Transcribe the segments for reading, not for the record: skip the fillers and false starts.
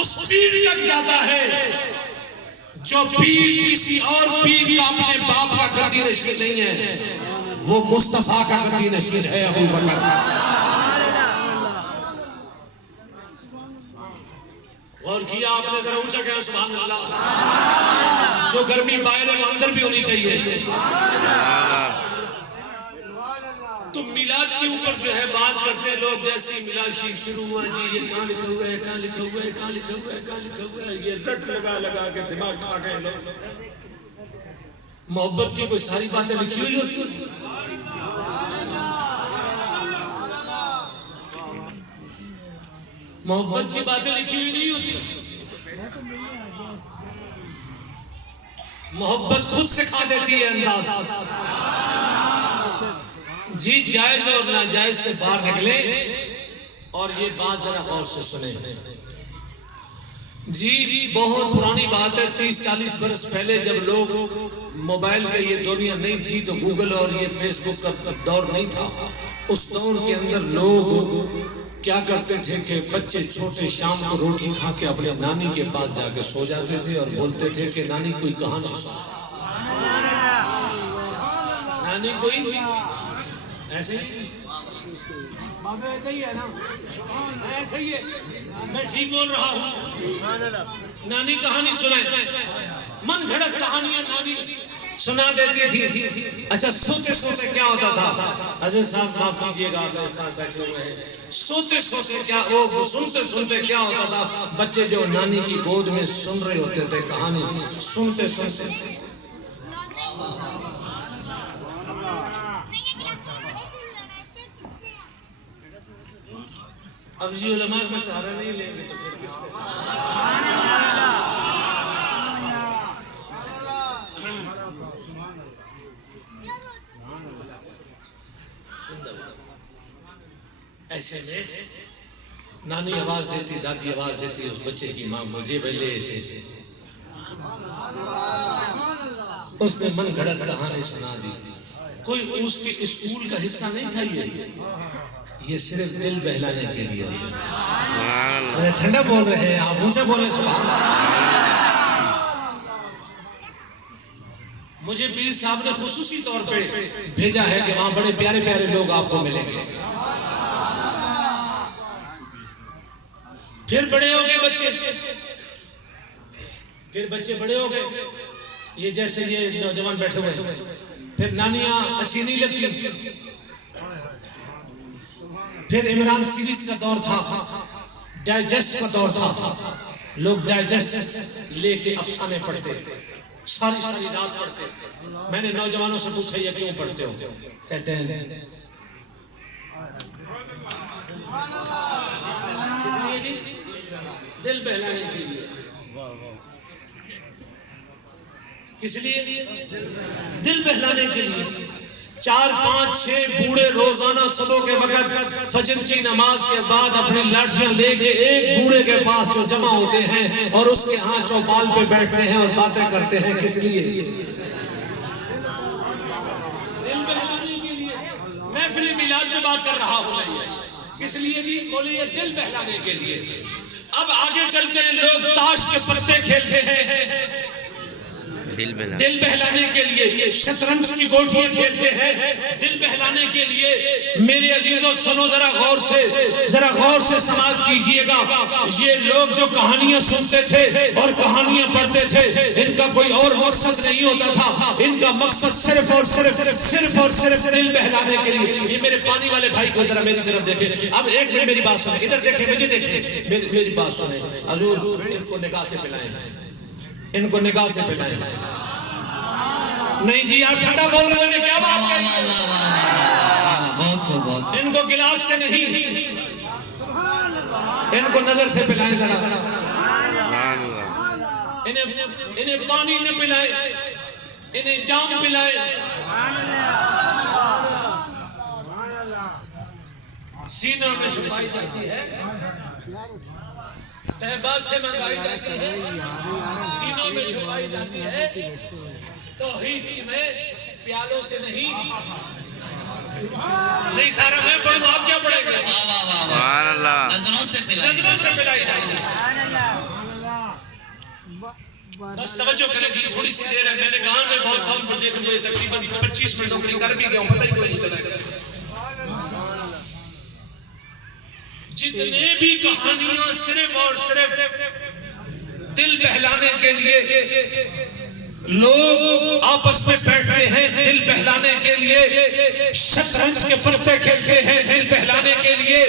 اس پیر تک جاتا ہے جو پیر کسی اور پیر کا اپنے باپ کا گدی نشین نہیں ہے، وہ مصطفیٰ کا گدی نشین ہے ابو بکر۔ غور کیا آپ نے، ذرا اونچا کہا سبحان اللہ۔ جو گرمی باہر ہے وہ اندر بھی ہونی چاہیے۔ تو میلاد کے اوپر جو ہے بات کرتے لوگ، جیسے میلاد شریف شروع ہوا، جی یہ کہاں لکھا ہوا ہے، کہاں لکھا ہوا ہے، کہاں لکھا ہوا ہے، کہاں لکھا ہوا ہے، یہ رٹ لگا لگا کے دماغ کھا گئے لوگ۔ محبت کی کوئی ساری باتیں لکھی ہوئی ہوتی۔ محبت کی باتیں لکھی ہوئی نہیں ہوتی، محبت خود سکھا دیتی ہے انداز۔ جی جائز اور ناجائز سے باہر نکلے اور یہ بات ذرا غور سے سنیں۔ جی بہت پرانی بات ہے، 30-40 برس پہلے جب لوگ موبائل کے یہ دنیا نہیں تھی تو گوگل اور یہ فیس بک کا دور نہیں تھا، اس دور کے اندر لوگ کیا کرتے تھے کہ بچے چھوٹے شام کو روٹی کھا کے اپنے نانی کے پاس جا کے سو جاتے تھے اور بولتے تھے کہ نانی کوئی کہانی سنا، نانی کوئی ایسے ہی ہے نا، ایسے ہی ہے، میں ٹھیک بول رہا ہوں، نانی کہانی سنائے، من گھڑت کہانیاں نانی سنا دیتی تھی۔ اچھا سوتے سوتے کیا ہوتا تھا؟ عزیز صاحب معاف کیجئے گا، آپ میرے ساتھ بیٹھے ہوئے ہیں، سوتے سوتے کیا، وہ سنتے سنتے کیا ہوتا تھا؟ بچے جو نانی کی گود میں سن رہے ہوتے تھے کہانی، سنتے سنتے اب جی علماء کا سہارا نہیں لیں گے تو پھر کس کے سہارا؟ ایسے میں نانی آواز دیتی، دادی آواز دیتی، اس بچے کی ماں مجھے بھلے ایسے ایسے، اس نے من گھڑت کہانی سنا دی۔ کوئی اس کی اسکول کا حصہ نہیں تھا، یہ صرف دل بہلانے کے لیے ہوتا ہے۔ ٹھنڈا بول رہے ہیں آپ، اونچا بولے سبحان اللہ۔ مجھے پیر صاحب نے خصوصی طور پہ بھیجا ہے کہ وہاں بڑے پیارے پیارے لوگ آپ کو ملیں گے۔ پھر بڑے ہو گئے بچے، پھر بچے بڑے ہو گئے، یہ جیسے یہ نوجوان بیٹھے ہوئے، پھر نانیاں اچھی نہیں لگتی، پھر عمران سیریز کا دور تھا، ڈائجسٹ کا دور تھا، لوگ ڈائجسٹ لے کے افسانے پڑھتے، ساری ساری رات پڑھتے۔ میں نے نوجوانوں سے پوچھا یہ کیوں پڑھتے ہو؟ کہتے ہیں کس لیے جی؟ دل بہلانے کے لیے۔ کس لیے؟ دل بہلانے کے لیے۔ 4-5-6 بوڑھے روزانہ صبح کے وقت فجر کی نماز کے بعد اپنی لاٹھیاں لے کے ایک بوڑھے کے پاس جو جمع ہوتے ہیں اور اس کے ہاں چوپال پہ بیٹھتے ہیں اور باتیں کرتے ہیں۔ کس لیے؟ دل بہلانے کے لیے۔ محفل میلاد میں بات کر رہا ہوں، کس لیے بھی بولے؟ یہ دل بہلانے کے لیے۔ اب آگے چلتے ہیں، لوگ تاش کے پتے کھیلتے ہیں دل بہلانے کے لیے، شطرنج کی گوٹیاں کھیلتے ہیں دل بہلانے کے لیے۔ میرے عزیزوں سنو ذرا غور سے سماعت کیجئے گا۔ یہ لوگ جو کہانیاں سنتے تھے اور کہانیاں پڑھتے تھے، ان کا کوئی اور مقصد نہیں ہوتا تھا، ان کا مقصد صرف اور صرف دل بہلانے کے لیے۔ یہ میرے پانی والے بھائی کو ذرا میری طرف دیکھیں، اب ایک منٹ میری بات سنیں، ادھر دیکھیں، مجھے دیکھیں، میری بات سنیں۔ حضور ان کو نگاہ سے پلائیں، ان کو نگاہ سے پلائیں۔ نہیں جی آپ ٹھنڈا بول رہے ہیں، کیا بات ہے؟ ان کو گلاس سے نہیں، ان کو نظر سے پلائیں ذرا۔ انہیں پانی نہ پلائیں، انہیں جام پلائیں۔ سینوں میں چھپائی جاتی ہے، تہبات سے منگائی جاتی ہے، سینوں میں چھپائی جاتی ہے، توحید میں پیالوں سے نہیں، نہیں سارا میں پڑھوں آپ کیا پڑھیں گے؟ سبحان اللہ نظروں سے پلائی جائے بس توجہ کریں جی تھوڑی سی دیر ہے میں نے کہا میں بہت کم کو دیکھ لئے تقریباً 25 منٹ نوکری کر بھی گیا ہوں پتہ ہی کوئی نہیں چلا ہے جتنے بھی کہانیاں صرف اور صرف دل بہلانے کے لیے لوگ آپس میں بیٹھتے ہیں دل بہلانے کے لیے شطرنج کے پتے کھیلتے ہیں دل بہلانے کے لیے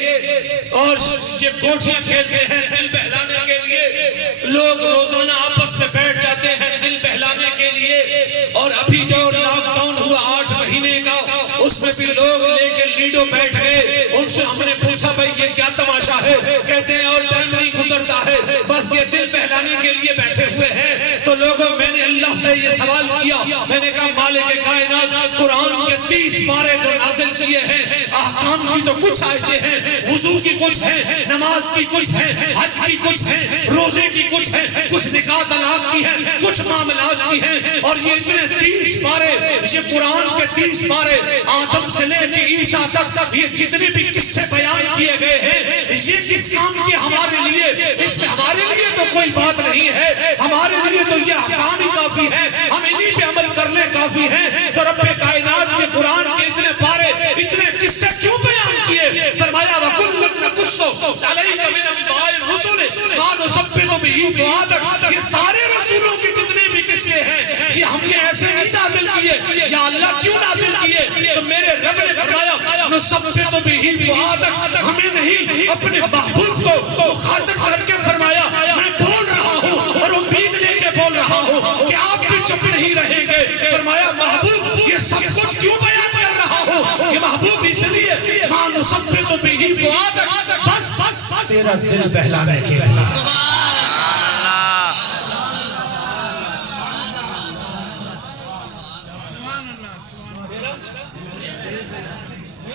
اور یہ گوٹیاں کھیلتے ہیں دل بہلانے کے لیے لوگ روزانہ آپس میں بیٹھ جاتے ہیں دل بہلانے کے لیے اور ابھی جو لاک ڈاؤن ہوا 8 مہینے کا اس میں بھی لوگ لے کے لیڈو بیٹھ گئے ان سے ہم نے پوچھا بھائی یہ کیا تماشا ہے کہتے ہیں اور ٹائم نہیں گزرتا ہے بس یہ دل بہلانے کے لیے بیٹھے ہوئے ہیں تو لوگوں میں نے اللہ سے یہ سوال کیا میں نے کہا مالک کائنات قرآن کے 30 پارے جو نازل کیے ہیں احکام کی تو کچھ آیتیں ہیں وضو کی کچھ ہیں نماز کی کچھ ہیں حج کی کچھ ہیں روزے کی کچھ ہیں کچھ نکاح طلاق کی ہیں کچھ معاملات کی ہیں اور یہ اتنے 30 پارے یہ قرآن کے 30 پارے آدم سے لے کے عیسیٰ تک یہ جتنے بھی قصے بیان کیے گئے ہیں یہ کس کام کے ہمارے لیے اس میں ہمارے لیے تو کوئی بات نہیں ہے ہمارے لیے تو یہ احکام ہی کافی ہے ہم انہی پہ عمل کر لیں کافی ہے تو رب کائنات کے قرآن کے اتنے پارے اتنے قصے کیوں بیان کیے فرمایا وَكُلٌّ نَقُصُّ عَلَيْكَ مِنْ أَنْبَاءِ الرُّسُلِ مَا نُثَبِّتُ بِهِ فُؤَادَكَ یہ سارے رسولوں کے جتنے بھی قصے ہیں یہ ہم نے ایسے نہیں نازل کیے یا اللہ کیوں نازل کیے تو میرے رب نے فرمایا نُثَبِّتُ بِهِ فُؤَادَكَ ہمیں نہیں اپنے محبوب کو مخاطب کر کے فرمایا میں بول رہا ہوں اور امید لے کے بول رہا ہوں کہ آپ بھی چپ نہیں رہیں گے فرمایا محبوب یہ سب کچھ کیوں بیان کر رہا ہوں یہ محبوب اس لیے مَا نُثَبِّتُ بِهِ فُؤَادَكَ بس تیرا دل بہلانے کے لیے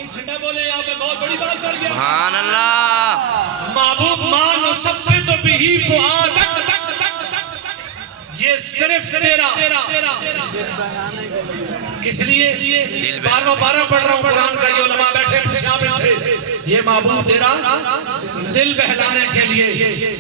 ٹھنڈا بولے یہاں پہ بہت بڑی بات کر گیا سبحان اللہ محبوب مَا نُثَبِّتُ بِهِ فُؤَادَكَ یہ صرف تیرا کس لیے بارہ پڑھ رہا ہوں قرآن کا یہ علماء بیٹھے پوچھے یہ محبوب تیرا دل بہلانے کے لیے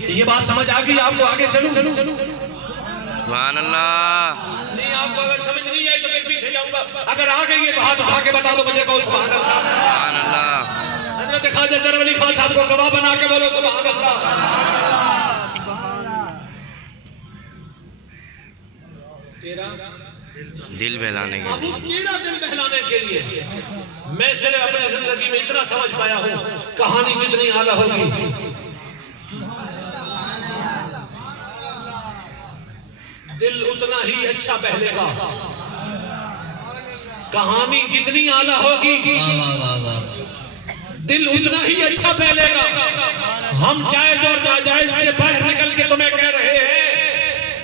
یہ بات سمجھ آگئی آپ کو آگے چلوں سبحان اللہ نہیں آپ کو اگر سمجھ نہیں آئی تو میں پیچھے جاؤں گا اگر آگئی ہے تو ہاتھ اٹھا کے بتا دو مجھے کہو سبحان اللہ حضرت خواجہ ظفر علی خان صاحب کو گواہ بنا کے بولو سبحان اللہ دل بہلانے کے لیے تیرا دل بہلانے کے لیے میں صرف اپنے زندگی میں اتنا سمجھ پایا ہوں کہانی جتنی اعلیٰ ہوگی دل اتنا ہی اچھا بہلے گا کہانی جتنی اعلیٰ ہوگی دل اتنا ہی اچھا بہلے گا ہم جائز اور ناجائز کے باہر نکل کے تمہیں کہہ رہے ہیں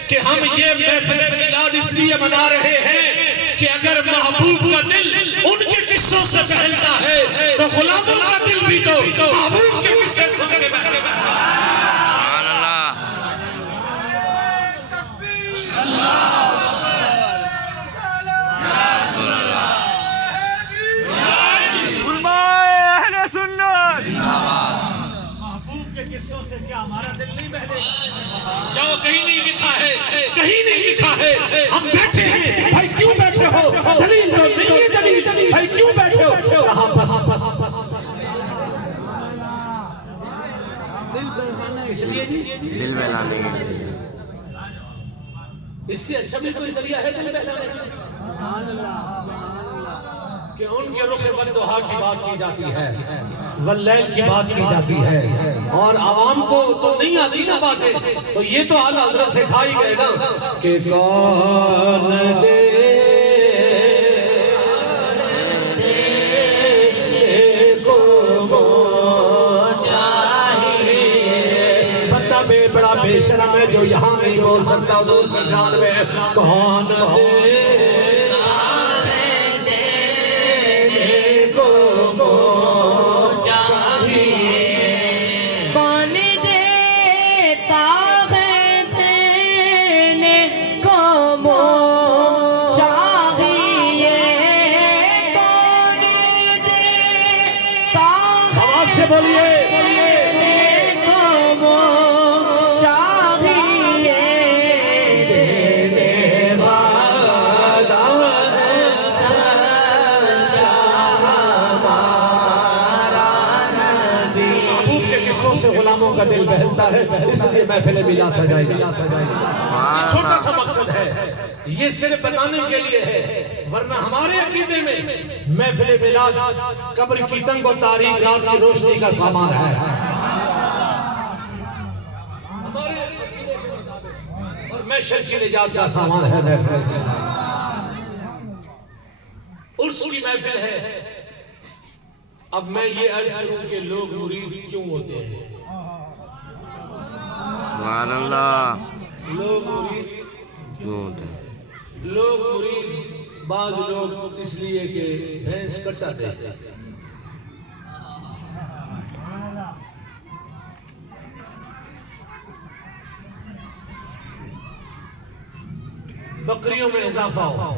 کہ ہم یہ محفل میلاد اس لیے منا رہے ہیں کہ اگر محبوب کا دل ان کے قصوں سے بہلتا ہے تو غلاموں کا دل بھی تو محبوب کے قصے سے بہلتا ہے سبحان اللہ اہل سنت محبوب کے قصوں سے کیا ہمارا دل نہیں بہلے جاؤ کہیں نہیں لکھا ہے کہیں نہیں لکھا ہے ہم بیٹھے ہیں بھائی کیوں بیٹھے ہو دلیل دو نہیں دلیل بھائی کیوں بیٹھے ہو کہا بس اس لیے دل بہلانے کے لیے اس سے اچھا بھی کوئی ذریعہ ہے دل بہلانے کا کہ ان کے رخ والدہا کی بات کی جاتی ہے واللیل کی بات کی جاتی ہے اور عوام کو تو نہیں آتی نا باتیں تو یہ تو اعلیٰ حضرت سے کھائی گئے نا کہ کون دے بڑا بے شرم ہے جو یہاں نہیں بول سکتا دور سے جان میں کون دینے کو چاہیے کون دیتا ہے دینے کو چاہیے کون دوستوں کا دل بہلتا ہے، اس لیے محفل میلاد سجائی گئی۔ چھوٹا سا مقصد ہے، یہ صرف بتانے کے لیے ہے، ورنہ ہمارے عقیدے میں محفل میلاد قبر کی تنگ و تاریک رات کی روشنی کا سامان ہے۔ ہمارے عقیدے کے مطابق، اور محشر کی نجات کا سامان ہے محفل میلاد۔ عرس کی محفل ہے۔ اب میں یہ عرض کروں کہ لوگ مرید کیوں ہوتے ہیں؟ سبحان اللہ۔ لوگ مرید کیوں ہوتے ہیں؟ لوگ مرید بعض لوگ اس لیے کہ بھینس کٹاتے ہیں، بکریوں میں اضافہ ہو،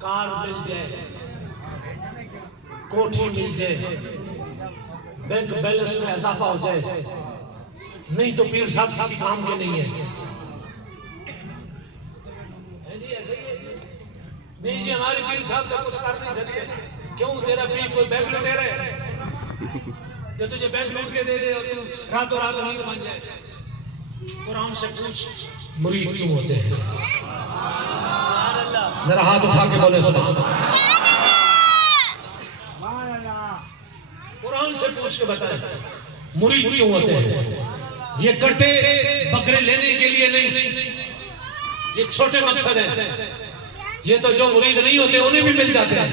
کار مل جائے، کوٹھی مل جائے، بینک بیلنس میں اضافہ ہو جائے، نہیں تو پیر صاحب کسی کام کے نہیں ہے۔ نہیں جی ہمارے پیر صاحب سے کچھ کر نہیں سکتے۔ کیوں؟ تیرا پیر کوئی بینک لوٹے رہے جو تجھے بینک لوٹ کے دے دے اور راتوں رات نہیں بن جائے۔ قرآن سے پوچھ مرید کیوں ہوتے ہیں؟ ذرا ہاتھ اٹھا کے بولے سبحان اللہ۔ قرآن سے پوچھ کے بتائیں مرید کیوں ہوتے ہیں؟ یہ کٹے بکرے لینے کے لیے نہیں، یہ چھوٹے مقصد ہیں۔ یہ تو جو مرید نہیں ہوتے انہیں بھی مل جاتے ہیں۔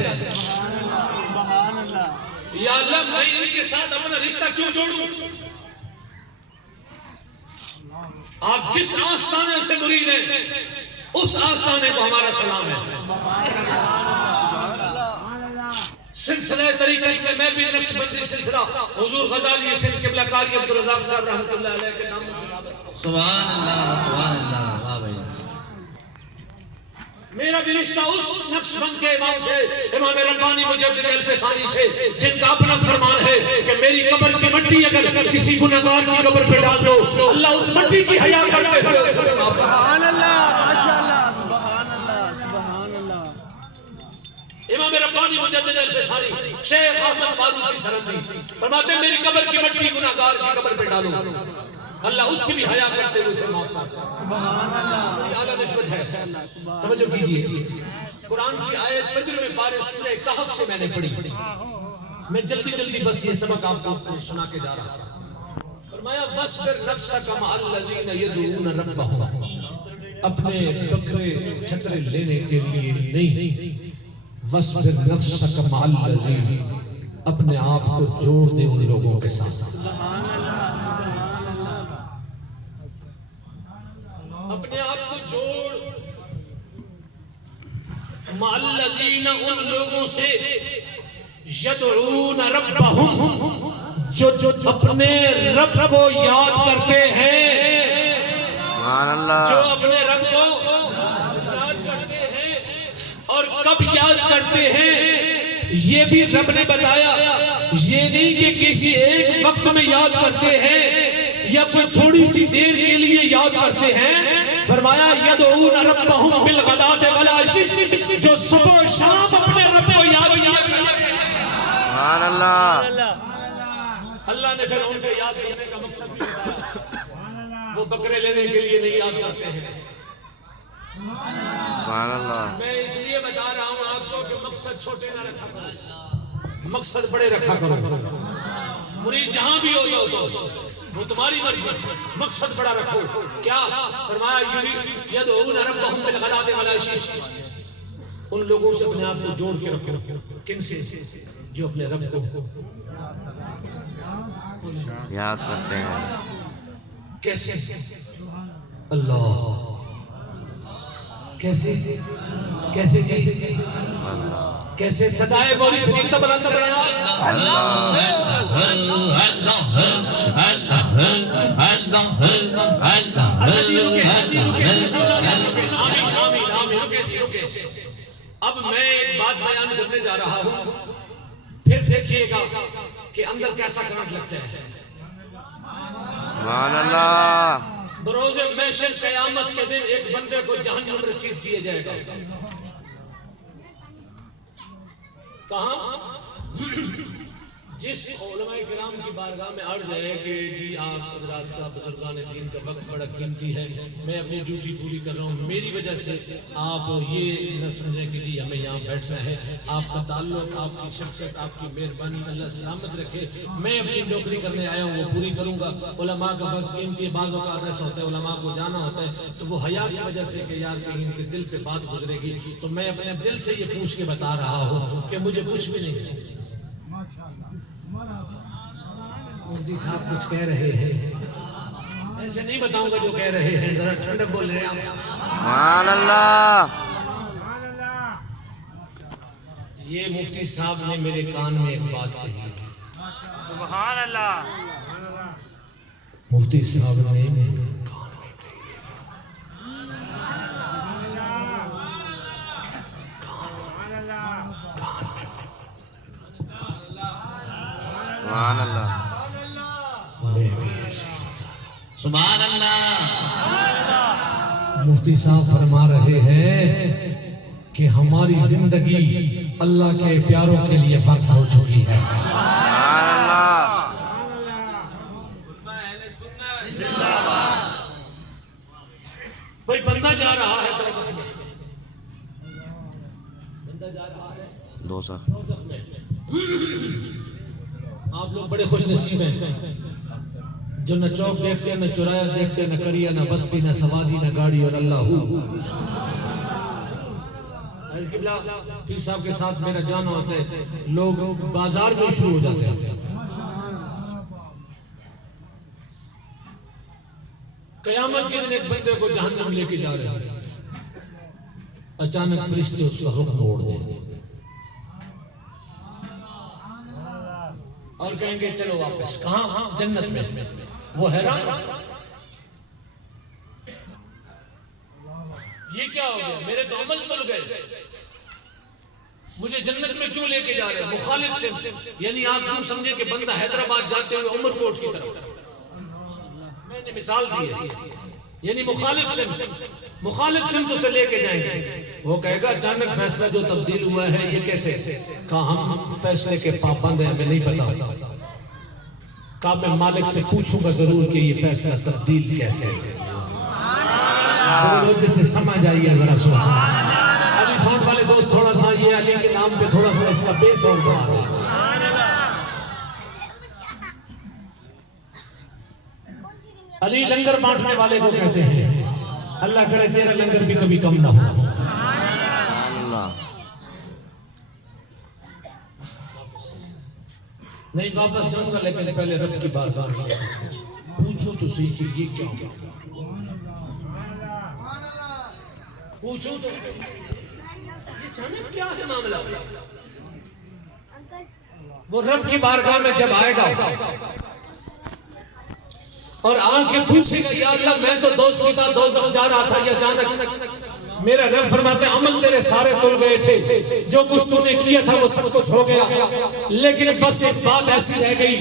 یا اللہ میں ان کے ساتھ اپنا رشتہ کیوں جوڑوں؟ آپ جس آستانے سے مرید ہیں اس آستانے کو ہمارا سلام ہے۔ سلسلہ طریقت میں بھی نقش بندی سلسلہ حضور غزالی سلسلہ قبلہ کاری عبدالرزاق صاحب رحمۃ اللہ علیہ کے نام سے سبحان اللہ سبحان اللہ۔ واہ بھائی، میرا بھی رشتہ اس نقش بند کے امام سے، امام ربانی مجدد الفسانی سے، جن کا اپنا فرمان ہے کہ میری قبر کی مٹی اگر کسی گنہگار کی قبر پہ ڈال دو اللہ اس مٹی کی حیا کرتے ہوئے اس کو معاف کرے۔ سبحان اللہ، ماشاءاللہ، سبحان اللہ، سبحان اللہ۔ امام ربانی مجدد الفسانی شیخ احمد فاروقی سرندی فرماتے ہیں میری قبر کی مٹی گنہگار کی قبر پہ ڈالو اللہ اس کی بھی حیا کرتے ہوئے اسے معاف کرتا ہے۔ سبحان اللہ، بڑی اعلیٰ نسبت ہے۔ توجہ کیجئے، قرآن کی آیت ترجمہ بارے سورہ کہف سے میں نے پڑھی۔ میں جلدی بس یہ سبق آپ کو سنا کے جا رہا ہوں۔ فرمایا وَاصْبِرْ نَفْسَكَ مَعَ الَّذِينَ يَدْعُونَ رَبَّهُمْ، اپنے بکرے چھترے لینے کے لیے نہیں، وَاصْبِرْ نَفْسَكَ مَعَ الَّذِينَ، اپنے آپ کو جوڑ دے ان لوگوں کے ساتھ۔ اپنے آپ کو جوڑ مع الذین، ان لوگوں سے یدعون ربہم، جو اپنے رب کو یاد کرتے ہیں، سبحان اللہ۔ جو اپنے رب کو یاد کرتے ہیں۔ اور کب یاد کرتے ہیں یہ بھی رب نے بتایا، یہ نہیں کہ کسی ایک وقت میں یاد کرتے ہیں یا کوئی تھوڑی سی دیر کے لیے یاد کرتے ہیں۔ فرمایا یدعون ربہم بالغداۃ والعشی، جو صبح و شام اپنے رب کو یاد کرتے ہیں۔ سبحان اللہ۔ اللہ نے پھر ان کو یاد کرنے کا مقصد بھی بتایا، وہ بکرے لینے کے لیے نہیں یاد کرتے ہیں۔ سبحان اللہ۔ میں اس لیے بتا رہا ہوں آپ کو کہ مقصد چھوٹے نہ رکھا کرو، مقصد بڑے رکھا کرو۔ مرید جہاں بھی ہو تو وہ تمہاری مرضی، مقصد بڑا رکھو۔ کیا فرمایا یدعون ربہم بالغداۃ والعشی، ان لوگوں سے اپنے آپ کو جوڑ کے رکھو۔ کن سے؟ جو اپنے رب کو یاد کرتے ہیں۔ کیسے؟ اللہ کیسے کیسے کیسے سدائے بولی سنیتا بلند رہنا۔ اب میں ایک بات بیان کرنے جا رہا ہوں، پھر دیکھیے گا کہ اندر کیسا کرنٹ لگتا ہے۔ سبحان اللہ۔ بروز محشر قیامت کے دن ایک بندے کو جہنم رسید کیا جائے گا۔ کہاں؟ جس علماء کرام کی بارگاہ میں عرض ہے کہ جی آپ حضرات کا بزرگان دین کا وقت بڑا قیمتی ہے، میں اپنی ڈیوٹی پوری کر رہا ہوں، میری وجہ سے آپ یہ نہ سمجھیں کہ جی ہمیں یہاں بیٹھنا ہے، آپ کا تعلق، آپ کی شخصیت، آپ کی مہربانی اللہ سلامت رکھے، میں اپنی نوکری کرنے آیا ہوں وہ پوری کروں گا۔ علماء کا وقت قیمتی ہے، بعض اوقات ایسا ہوتا ہے علماء کو جانا ہوتا ہے تو وہ حیا کی وجہ سے کہ یار کہیں ان کے دل پہ بات گزرے گی، تو میں اپنے دل سے یہ پوچھ کے بتا رہا ہوں کہ مجھے کچھ بھی نہیں چاہیے۔ مفتی صاحب کچھ کہہ رہے ہیں، ایسے نہیں بتاؤں گا جو کہہ رہے ہیں، ذرا ٹھنڈک بول رہے ہیں۔ سبحان اللہ، یہ مفتی صاحب نے میرے کان میں ایک بات کہی، سبحان اللہ، مفتی صاحب نے کان میں سبحان اللہ، سبحان اللہ، مفتی صاحب فرما رہے ہیں کہ ہماری زندگی اللہ کے پیاروں کے لیے وقف ہو چکی ہے۔ سبحان اللہ، بھائی بندہ جا رہا ہے، بندہ جا رہا ہے دوزخ، آپ لوگ بڑے خوش نصیب ہیں جو نہ چوک دیکھتے ہیں، نہ چورایا دیکھتے ہیں، نہ کریا، نہ بستی، نہ سوادی، نہ گاڑی، اور اللہ پیر صاحب کے ساتھ میرا جانا ہوتا ہے، لوگ بازار میں شروع ہو جاتے ہیں۔ قیامت کے دن ایک بندے کو جہنم لے کے جا رہے ہیں، اچانک فرشتے اس کا رخ موڑ دیں گے اور کہیں گے چلو واپس، کہاں؟ جنت میں۔ وہ حیران، یہ کیا ہو گیا، میرے تو عمل تل گئے، مجھے جنت میں کیوں لے کے جا رہے ہیں؟ مخالف سے، یعنی آپ کیوں سمجھے کہ بندہ حیدرآباد جاتے ہوئے عمر کوٹ کی طرف، میں نے مثال دی ہے، یعنی مخالف سمت سے لے کے جائیں گے۔ وہ کہے گا اچانک فیصلہ جو تبدیل ہوا ہے یہ کیسے؟ کہا ہم فیصلے کے پابند ہیں، ہمیں نہیں پتا۔ کہا میں مالک سے پوچھوں گا ضرور کہ یہ فیصلہ تبدیل کیسے ہے۔ جسے سمجھ آئیے ذرا سوچیں، علی صاحب والے دوست تھوڑا سا یہ علی کے نام پہ تھوڑا سا اس کا بیس اور بڑھا دیں۔ علی لنگر بانٹنے والے کو کہتے ہیں، اللہ کرے تیرا لنگر بھی کبھی کم نہ ہو۔ سبحان اللہ، نہیں واپس جاؤں گا، لیکن پہلے رب کی بارگاہ میں پوچھو تو صحیح کہ یہ کیا ہو، پوچھو تو یہ اچانک کیا ہے معاملہ۔ وہ رب کی بارگاہ میں جب آئے گا اور آ کے پوچھے گا یا اللہ میں تو دوست کے ساتھ دوزخ جا رہا تھا، یہ اچانک میرا رب فرماتے ہیں عمل تیرے سارے تل گئے تھے، جو کچھ تو نے کیا تھا وہ سب کچھ ہو گیا، لیکن بس ایک بات ایسی رہ گئی،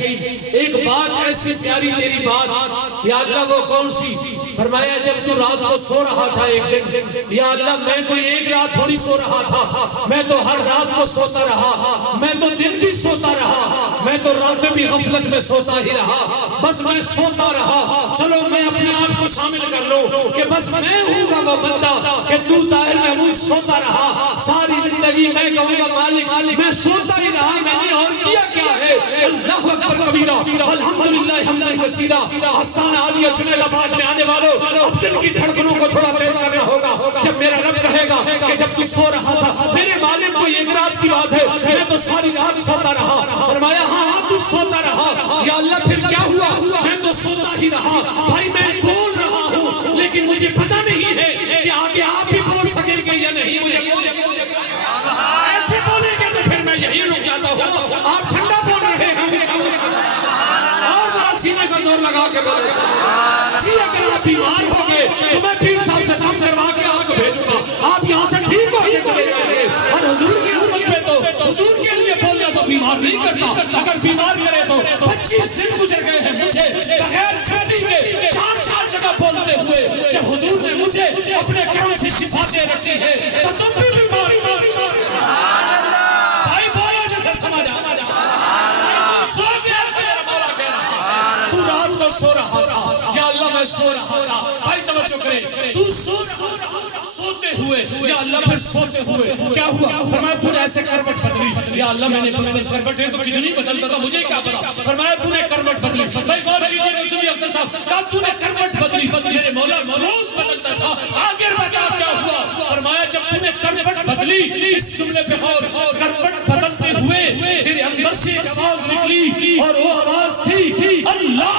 ایک بات ایسی پیاری تیری بات، یا اللہ وہ کون سی؟ فرمایا جب تو رات کو سو رہا تھا ایک دن، یا اللہ میں کوئی ایک رات تھوڑی سو رہا تھا، میں تو ہر رات کو سوتا رہا، میں تو دن بھی سوتا رہا، میں تو راتیں بھی غفلت میں سوتا ہی رہا، بس میں سوتا رہا۔ چلو میں اپنے آپ کو شامل کر لوں کہ بس میں ہوں گا وہ بندہ کہ تو طاہر محمود سوتا رہا، ساری زندگی میں کہوں گا مالک میں سوتا ہی رہا، میں نے اور کیا کیا ہے؟ اللہ اکبر کبیرہ، الحمدللہ حمدن کثیرہ۔ آستانہ عالیہ جنید آباد میں آنے والوں اب دل کی دھڑکنوں کو تھوڑا تیز کرنا ہوگا، جب میرا رب کہے گا کہ جب تو سو رہا تھا میرے مالک کو ایک رات کی بات ہے، میں تو ساری رات سوتا رہا، فرمایا ہاں تو سوتا رہا، یا اللہ پھر کیا ہوا؟ میں تو سوتا ہی رہا، بھائی میں بول رہا ہوں لیکن مجھے پتہ نہیں ہے کہ آگے آپ بھی بول سکیں گے یا نہیں، ایسے بولیں گے تو پھر میں یہی رک جاتا ہوں، آپ ٹھنڈا بول رہے ہیں اور ذرا سینے کا زور لگا کے بولے جی اگر آپ بیمار ہو گئے تو میں پیر صاحب سے کام کروا کے آپ کو بھیجوں گا، آپ یہاں سے ٹھیک ہو کے چلے جائیں گے، اور حضور کی امت میں تو حضور کے لیے بولنا تو بیمار نہیں کرتا، اگر بیمار کرے تو 25 دن گزر گئے ہیں مجھے بغیر چھٹی کے 4 جگہ بولتے ہوئے، جب حضور نے مجھے اپنے کرم سے شفا دے رکھی ہے تو تم بھی بیمار بھائی بولو جیسے سمجھ آ سو رہا تھا، یا اللہ میں سو رہا تھا. بھائی توجہ کریں، تو سو رہا تھا سوتے ہوئے، یا اللہ پھر سوتے ہوئے کیا ہوا؟ فرمایا تو نے ایسے کروٹ بدلی. یا اللہ میں نے کروٹیں تو کتنی بدلتا تھا مجھے کیا پتا. فرمایا تو نے کروٹ بدلی. بھائی غور کیجئے نصیب افضل صاحب، کہا تو نے کروٹ بدلی. میرے مولا روز بدلتا تھا. آگے بتا کیا ہوا؟ فرمایا جب تو نے کروٹ بدلی، اس جملے پہ غور، کروٹ بدلتے ہوئے تیرے اندر سے ایک آواز نکلی اور وہ آواز تھی اللہ.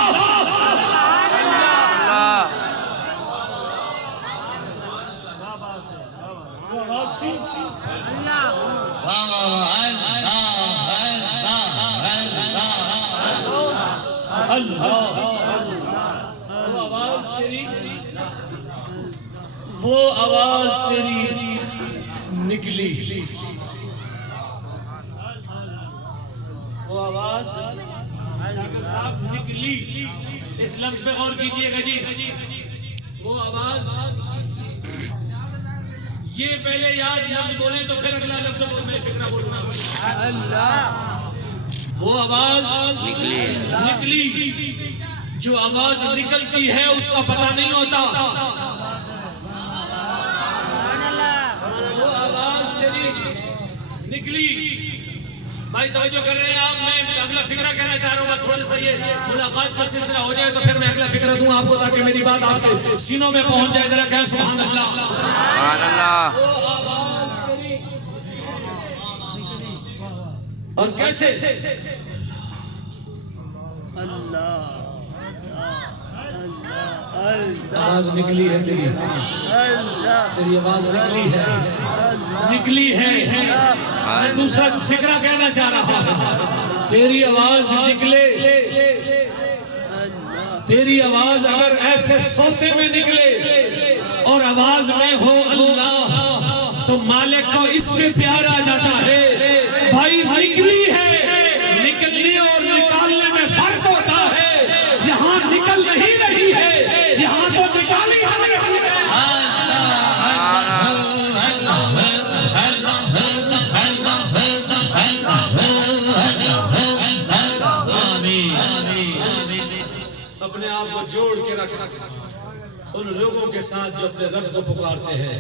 وہ آواز تیری نکلی. وہ آواز شاکر صاحب نکلی. اس لفظ پہ غور کیجئے گا جی. وہ آواز، یہ پہلے یاد لفظ بولیں تو پھر اگلا لفظ میں فکرہ بولنا. وہ آواز نکلی. جو آواز نکلتی ہے اس کا پتہ نہیں ہوتا. وہ آواز تیری نکلی. بھائی توجہ کر رہے ہیں آپ؟ میں اگلا فکرہ کہنا چاہ رہا ہوں. تھوڑا سا یہ ملاقات کا سلسلہ ہو جائے تو پھر میں اگلا فکرہ دوں آپ کو تاکہ میری بات آپ کے سینوں میں پہنچ جائے. ذرا کہیں سبحان اللہ. سبحان اللہ. اور کیسے؟ آواز نکلی ہے تیری آواز نکلی ہے. میں دوسرا فکرہ کہنا چاہ رہا تھا. تیری آواز نکلے، تیری آواز اگر ایسے سوتے میں نکلے اور آواز میں ہو اللہ تو مالک کو اس میں پیار آ جاتا ہے. بھائی نکلی ہے، نکلنے اور نکالنے میں فرق ہوتا ہے. یہاں نکل نہیں رہی ہے، یہاں تو نکالی ہے. اپنے آپ کو جوڑ کے رکھا ان لوگوں کے ساتھ جو اپنے رب کو پکارتے ہیں،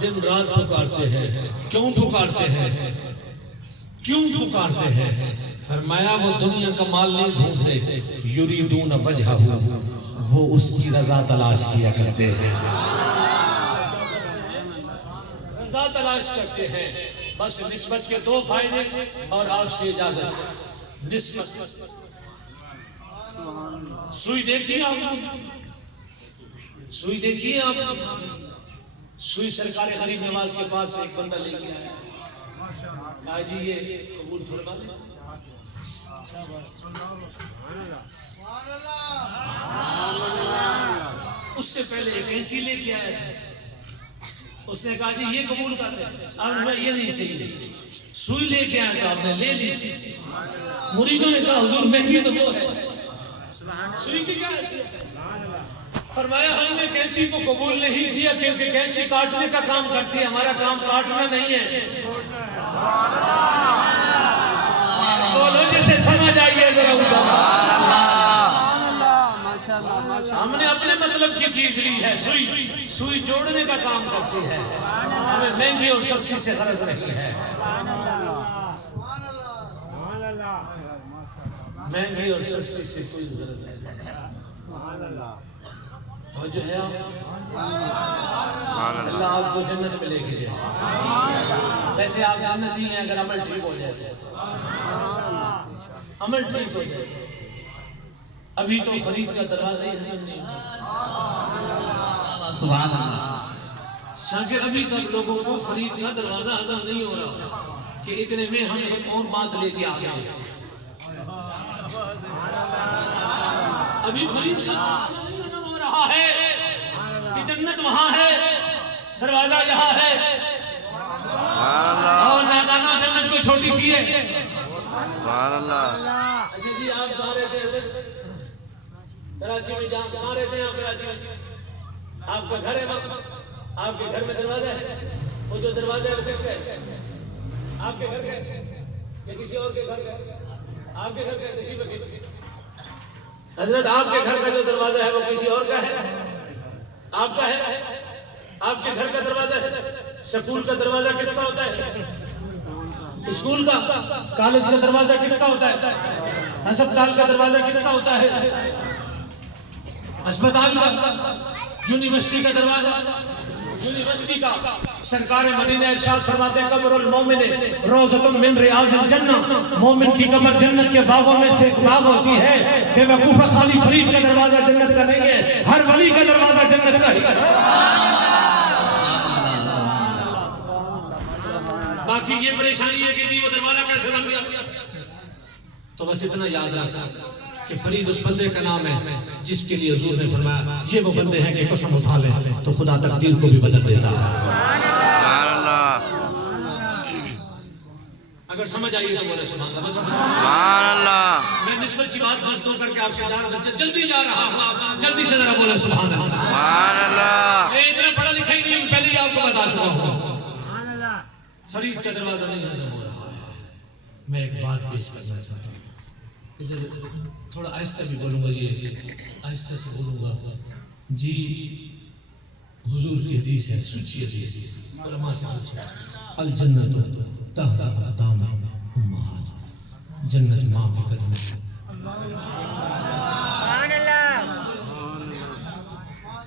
دن رات پکارتے ہیں. کیوں پکارتے ہیں؟ کیوں پکارتے ہیں؟ فرمایا وہ دنیا کا مال نہیں ڈھونڈتے، یریدون وجہہ، وہ اس کی رضا تلاش کیا کرتے ہیں. رضا تلاش کرتے ہیں. بس نسبت کے دو فائدے اور آپ سے اجازت. نسبت، سوئی دیکھیے آپ، سوئی دیکھیے آپ. سوئی سرکار غریب نواز کے پاس ایک بندہ لے گیا ہے. کہا جی یہ قبول فرما لیں. اس سے پہلے ایک کینچی لے کے آیا تھا. اس نے کہا جی یہ قبول کر لیں. آپ نے یہ نہیں چاہیے. سوئی لے کے آیا تو آپ نے لے لی. مریدوں نے کہا حضور مہنگی تو وہ ہے. سوئی کی کیا ہے؟ فرمایا ہم نے کینچی کو قبول نہیں کیا کیونکہ کینچی کاٹنے کا کام کرتی ہے، ہمارا کام کاٹنا نہیں ہے. بولو جسے سمجھ آئیے ذرا. ہم نے اپنے مطلب کی چیز لی ہے. سوئی جوڑنے کا کام کرتی ہے، ہمیں مہنگی اور سستی سے غرض نہیں ہے. مہنگی اور سستی سے کوئی غرض نہیں. جو ہے اللہ آپ کو جنت میں لے کے جائے. ویسے آپ جنت ہی ہیں اگر عمل ٹھیک ہو جائے. عمل ٹھیک ہو جائے. ابھی تو فرید کا دروازہ ہی نہیں. سبحان اللہ. شاکر ابھی تک لوگوں کو فرید کا دروازہ ہضم نہیں ہو رہا کہ اتنے میں ہم ایک اور بات لے کے آ گئے. ابھی فرید کا ہے کہ جنت وہاں ہے، دروازہ یہاں ہے. اور نادانہ جنت کوئی چھوٹی سی ہے. سبحان اللہ. اچھا جی آپ کہاں رہتے ہیں؟ کراچی میں. جہاں کہاں رہتے ہیں آپ؟ کراچی میں. آپ کا گھر ہے وہاں؟ آپ کے گھر میں دروازہ ہے؟ وہ جو دروازہ ہے وہ کس کا ہے؟ آپ کے گھر کا یا کسی اور کے گھر کا؟ آپ کے گھر کا. کسی حضرت آپ کے گھر کا جو دروازہ ہے وہ کسی اور کا ہے؟ آپ کا ہے؟ آپ کے گھر کا دروازہ ہے؟ سکول کا دروازہ کس کا ہوتا ہے؟ اسکول کا؟ کالج کا دروازہ کس کا ہوتا ہے؟ ہسپتال کا دروازہ کس کا ہوتا ہے؟ اسپتال کا؟ یونیورسٹی کا دروازہ؟ یونیورسٹی کا؟ سرکار مدینہ ارشاد فرماتے ہیں قبر المومن روضۃ من ریاض الجنہ، مومن کی قبر جنت کے باغوں میں سے ایک باغ ہوتی ہے۔ بے وقوفہ خالی فرید کا دروازہ جنت کا نہیں ہے، ہر ولی کا دروازہ جنت کا ہے۔ باقی یہ پریشانی ہے کہ جی وہ دروازہ کیسے بن گیا، تو بس اتنا یاد رکھا کہ فرید اس بندے کا نام ہے جس کے لیے حضور نے فرمایا یہ وہ بندے ہیں کہ قسم اٹھا لیں تو خدا تقدیر کو بھی بدل دیتا ہے۔ سبحان اللہ، اگر سمجھ آئیے تو بولے سبحان اللہ۔ سبحان اللہ، میں نسبت سی بات بس دو کر کے آپ سے جلدی جا رہا ہوں، جلدی سے ذرا بولے سبحان اللہ۔ سبحان اللہ، میں اتنا پڑھا لکھا ہی نہیں ہوں، پہلے ہی آپ کو بتا چکا ہوں فرید کا دروازہ نہیں ہضم ہو رہا ہے۔ میں ایک بات پیش کرنا چاہتا ہوں، ادھر تھوڑا آہستہ بھی بولوں گا، یہ آہستہ سے بولوں گا جی۔ حضور کی حدیث ہے، سچی حدیث، علماء سے پوچھیں، الجنت تحت اقدام امہات، جنت ماں کے قدموں میں۔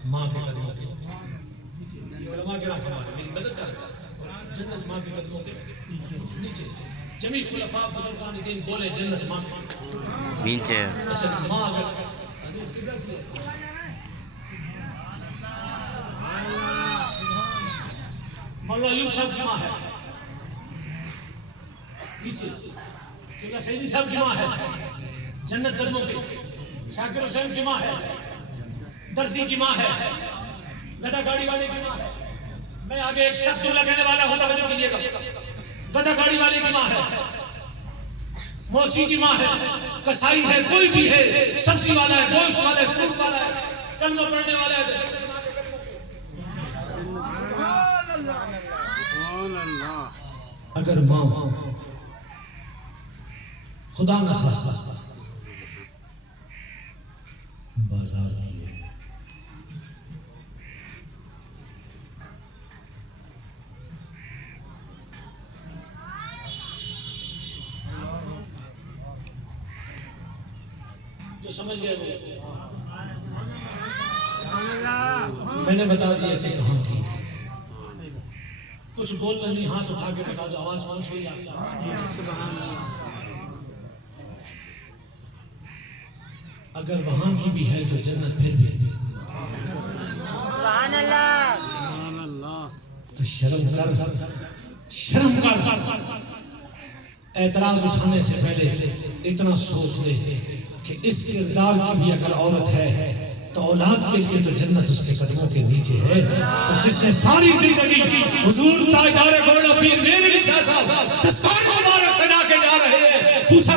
ماں کے قدموں میں، علماء کے رحمہ اللہ میری مدد کر، جنت ماں کے قدموں کے نیچے۔ جمیع خلفاء بزرگان دین بولے جنت ماں کے نیچے۔ اچھا ماں اگر مولا ایوب صاحب کی ماں ہے نیچے، سیدی صاحب کی ماں ہے جنت قدموں کے، شاکر حسین کی ماں ہے، درزی کی ماں ہے، گدا گاڑی والے کی ماں ہے۔ میں آگے ایک شخص لگانے والا ہوں، توجہ کیجیے گا، گدا گاڑی والے کی ماں ہے، موچی کی ماں ہے، کسائی ہے، کوئی بھی ہے، سبزی والا ہے، گوشت والا ہے، فروٹ والا ہے، کلمہ پڑھنے والا ہے۔ اگر ماں خدا نہ خواستہ بازار کیے، جو سمجھ گئے میں نے بتا دیا کہ کہاں کی، کچھ بول نہیں، ہاتھ اٹھا کے بتا دو، آواز پہنچ ہوئی آپ۔ اگر وہاں کی بھی ہے تو جنت پھر بھی سبحان اللہ، تو شرم کر، شرم کر، اعتراض اٹھانے سے پہلے اتنا سوچ لے کہ اس کردار کی بھی اگر عورت ہے تو اولاد کے لیے تو جنت اس کے قدموں کے نیچے ہے۔ تو جس نے ساری زندگی حضور تاجدار گوڑا پیر میرے لیے دستار مبارک سجا کے جا رہے ہیں، پوچھا